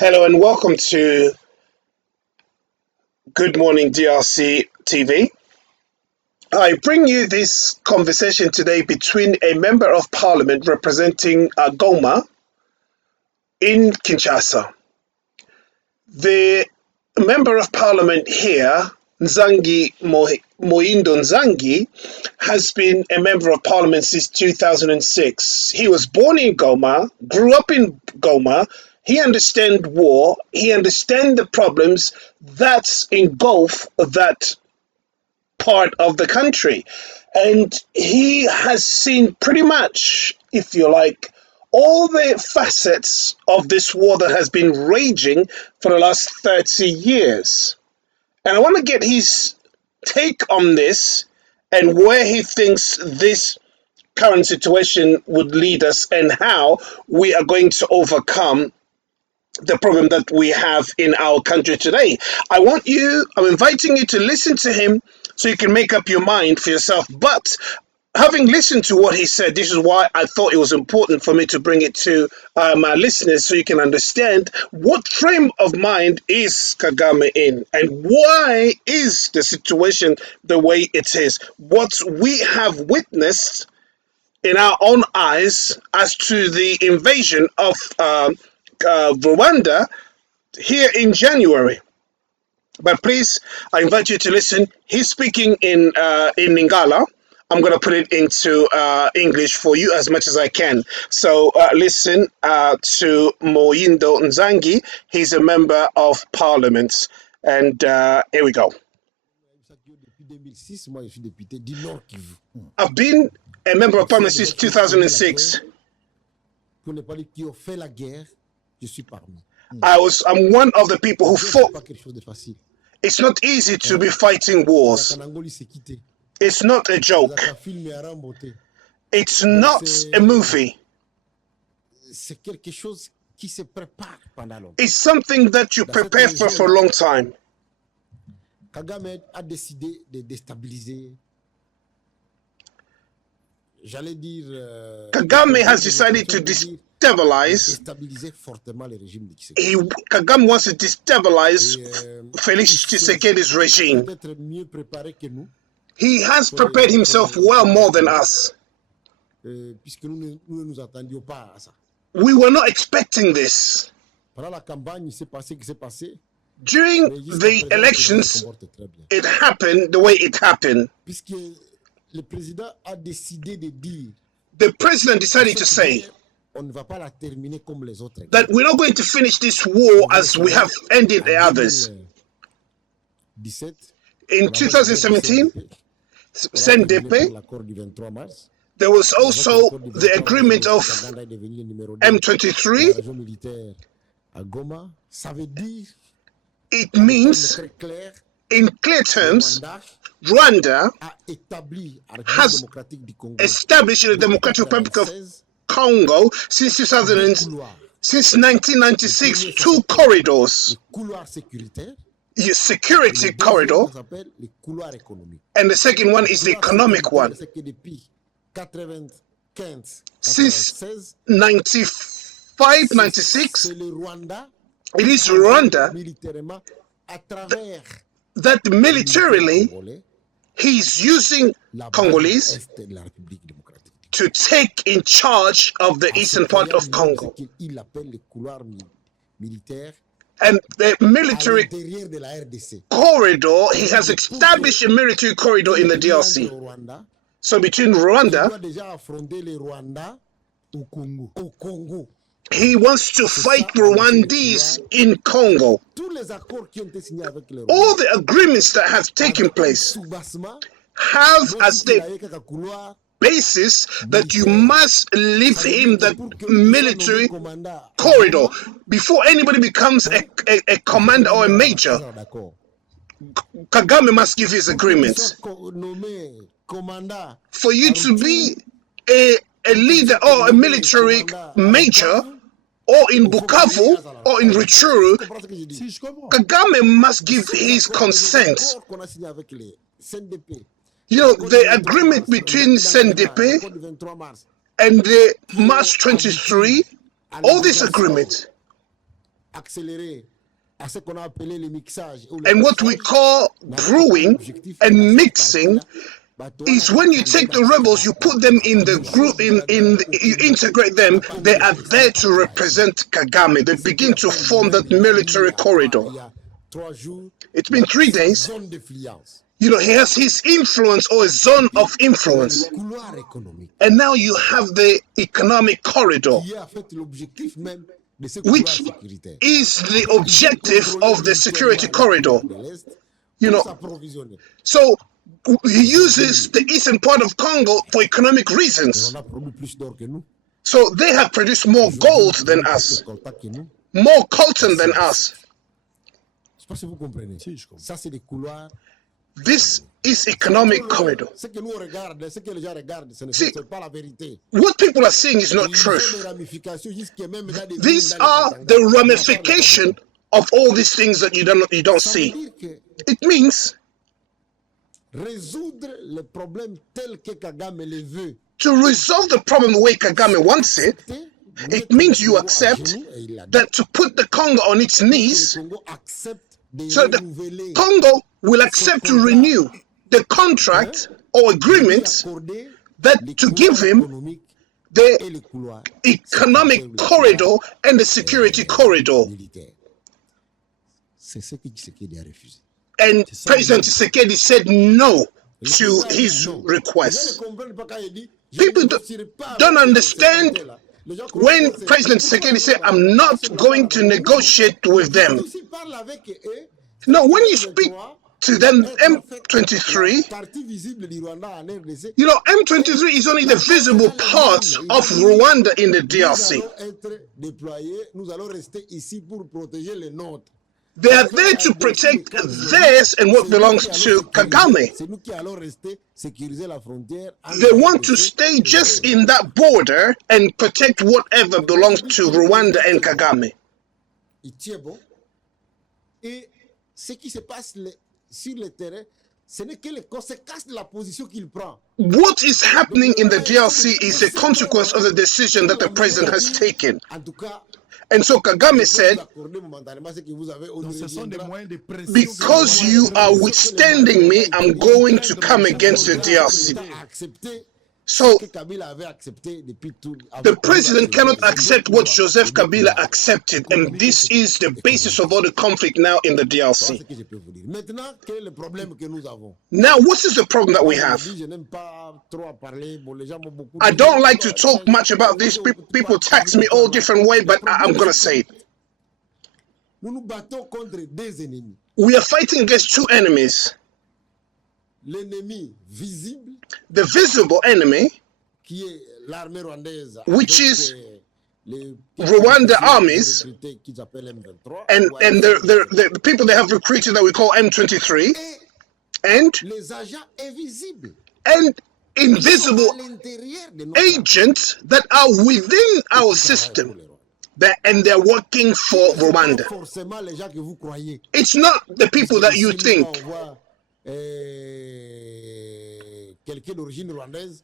Hello and welcome to Good Morning DRC TV. I bring you this conversation today between a member of parliament representing Goma in Kinshasa. The member of parliament here, Mohindo Nzangi, has been a member of parliament since 2006. He was born in Goma, grew up in Goma. He understands war. He understands the problems that engulf that part of the country. And he has seen pretty much, if you like, all the facets of this war that has been raging for the last 30 years. And I want to get his take on this and where he thinks this current situation would lead us and how we are going to overcome the problem that we have in our country today. I'm inviting you to listen to him so you can make up your mind for yourself. But having listened to what he said, this is why I thought it was important for me to bring it to my listeners so you can understand what frame of mind is Kagame in and why is the situation the way it is. What we have witnessed in our own eyes as to the invasion of Rwanda here in January. But please, I invite you to listen. He's speaking in Lingala. I'm going to put it into English for you as much as I can. So listen to Mohindo Nzangi. He's a member of parliament. And here we go. I've been a member of parliament since 2006. I'm one of the people who fought. It's not easy to be fighting wars. It's not a joke. It's not a movie. It's something that you prepare for a long time. Kagame a décidé de déstabiliser. J'allais dire. Kagame has decided to destabilize. Kagame wants to destabilize Felix Tshisekedi's regime. He has prepared himself well more than us. We were not expecting this. During the elections, it happened the way it happened. The president decided to say that we're not going to finish this war as we have ended the others. In 2017, CNDP, there was also the agreement of M23. It means, in clear terms, Rwanda has established the Democratic Republic of Congo since 1996, two corridors. Security corridor, and the second one is the economic one. Since 95, 96, it is Rwanda that militarily he's using Congolese to take in charge of the eastern part of Congo. And the military corridor, he has established a military corridor in the DRC. So between Rwanda, he wants to fight Rwandese in Congo. All the agreements that have taken place have as the basis that you must leave him that military corridor before anybody becomes a commander or a major. Kagame must give his agreement. For you to be a leader or a military major, or in Bukavu or in Rutshuru, Kagame must give his consent. You know, the agreement between CNDP and the March 23, all this agreement, accélérer à ce qu'on a appelé le mixage. And what we call brewing and mixing is when you take the rebels, you put them in the group, you integrate them, they are there to represent Kagame. They begin to form that military corridor. It's been 3 days. You know, he has his influence or a zone of influence. And now you have the economic corridor, which is the objective of the security corridor. You know, so he uses the eastern part of Congo for economic reasons. So they have produced more gold than us, more coltan than us. This is economic corridor. See, what people are saying is not truth. These are the ramification of all these things that you don't see. It means to resolve the problem the way Kagame wants it, it means you accept that to put the Congo on its knees, so the Congo will accept to renew the contract or agreement that to give him the economic corridor and the security corridor. And President Tshisekedi said no to his request. People don't understand when President Tshisekedi said, I'm not going to negotiate with them. No, when you speak to them, M23, you know, M23 is only the visible part of Rwanda in the DRC. They are there to protect theirs and what belongs to Kagame. They want to stay just in that border and protect whatever belongs to Rwanda and Kagame. What is happening in the DRC is a consequence of the decision that the president has taken. And so Kagame said, because you are withstanding me, I'm going to come against the DRC. So the president cannot accept what Joseph Kabila accepted, and this is the basis of all the conflict now in the DRC. Now, what is the problem that we have? I don't like to talk much about this. People tax me all different ways, but I'm going to say it. We are fighting against two enemies. The visible enemy, which is Rwanda armies, and the people they have recruited that we call M23, and invisible agents that are within our system. And they're working for Rwanda. It's not the people that you think.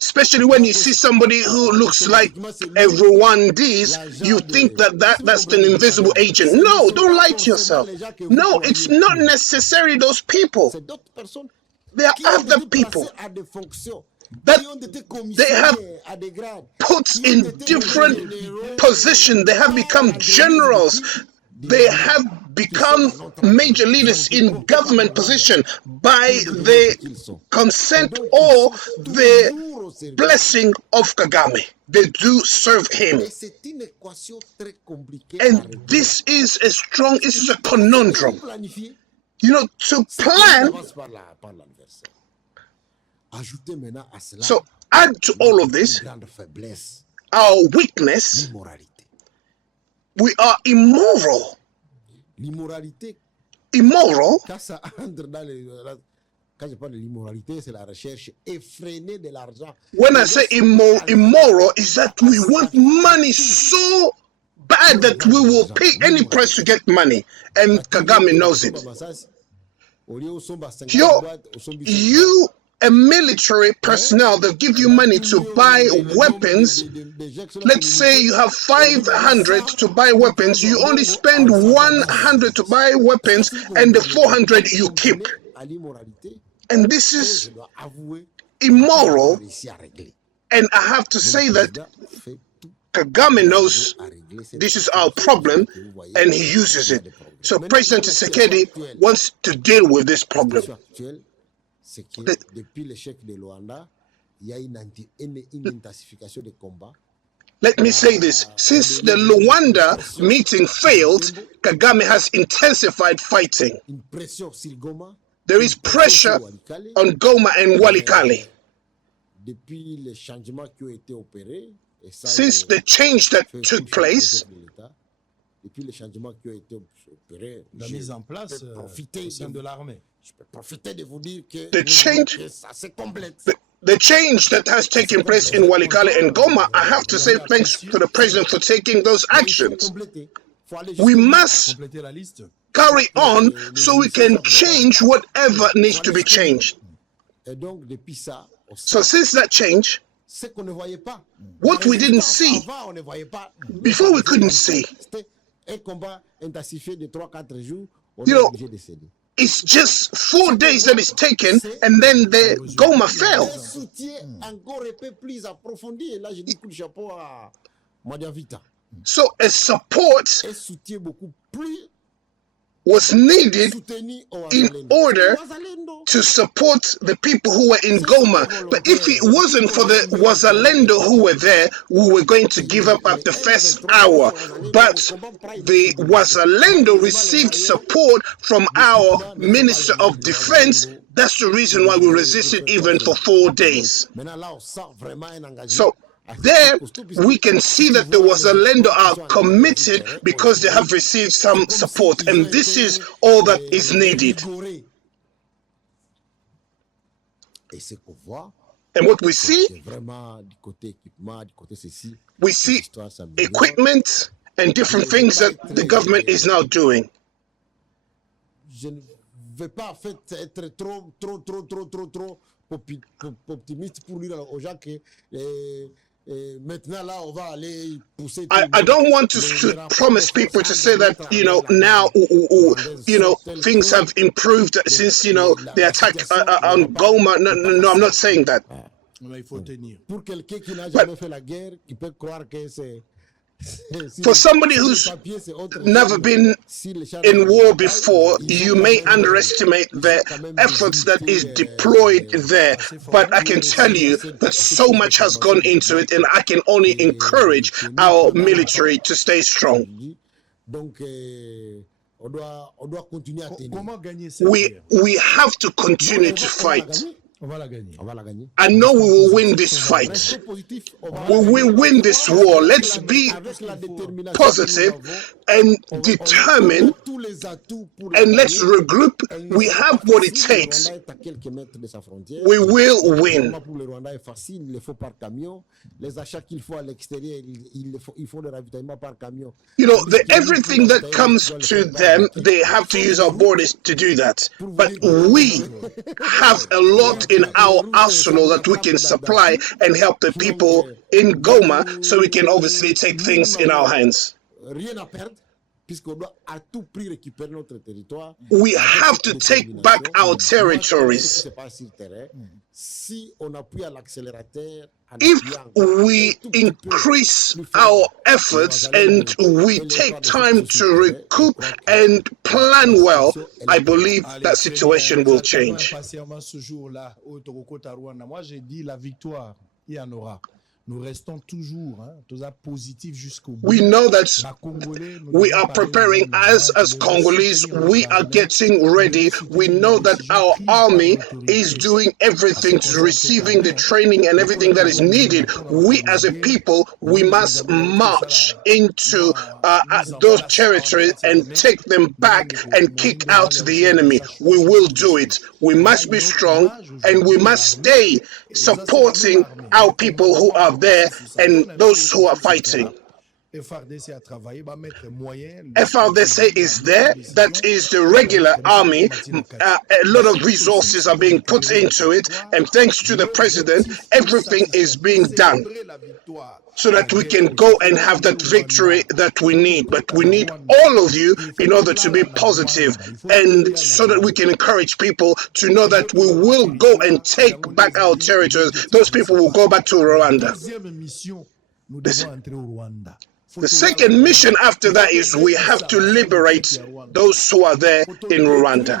Especially when you see somebody who looks like a Rwandese, you think that's an invisible agent. No, don't lie to yourself. No, it's not necessarily those people. They are other people that they have put in different positions. They have become generals. They have become major leaders in government position by the consent or the blessing of Kagame. They do serve him. And this is a conundrum. You know, to plan. So add to all of this our weakness. We are immoral. Immoral. When I say immoral, is that we want money so bad that we will pay any price to get money, and Kagame knows it. You a military personnel that give you money to buy weapons. Let's say you have 500 to buy weapons. You only spend 100 to buy weapons, and the 400 you keep. And this is immoral. And I have to say that Kagame knows this is our problem, and he uses it. So President Tshisekedi wants to deal with this problem. Let me say this. Since the Rwanda meeting failed, Kagame has intensified fighting. There is pressure on Goma and Walikale. Since the change that took place, the change that has taken place in Walikale and Goma, I have to say thanks to the president for taking those actions. We must carry on so we can change whatever needs to be changed. So since that change, what we didn't see, before we couldn't see, it's just 4 days that it's taken, and then the Goma fell. So a support was needed in order to support the people who were in Goma. But if it wasn't for the Wazalendo who were there, we were going to give up at the first hour. But the Wazalendo received support from our Minister of Defense. That's the reason why we resisted even for 4 days. So there we can see that the Wazalendo are committed because they have received some support, and this is all that is needed. And what we see equipment and different things that the government is now doing. I don't want to promise people to say that, now, things have improved since, the attack on Goma. No, I'm not saying that. For somebody who's never been in war before, you may underestimate the efforts that is deployed there. But I can tell you that so much has gone into it, and I can only encourage our military to stay strong. We have to continue to fight. I know we will win this fight. We will win this war. Let's be positive and determined, and let's regroup. We have what it takes. We will win. Everything that comes to them, they have to use our borders to do that. But we have a lot in our arsenal that we can supply and help the people in Goma, so we can obviously take things in our hands. We have to take back our territories. If we increase our efforts and we take time to recoup and plan well, I believe that situation will change. We know that we are preparing as Congolese. We are getting ready. We know that our army is doing everything to receiving the training and everything that is needed. We as a people, we must march into those territories and take them back and kick out the enemy. We will do it. We must be strong, and we must stay supporting our people who are there and those who are fighting. FARDC a travaillé, va mettre moyen. FRDC is there, that is the regular army. A lot of resources are being put into it, and thanks to the president, everything is being done so that we can go and have that victory that we need. But we need all of you in order to be positive, and so that we can encourage people to know that we will go and take back our territories. Those people will go back to Rwanda. The second mission after that is we have to liberate those who are there in Rwanda.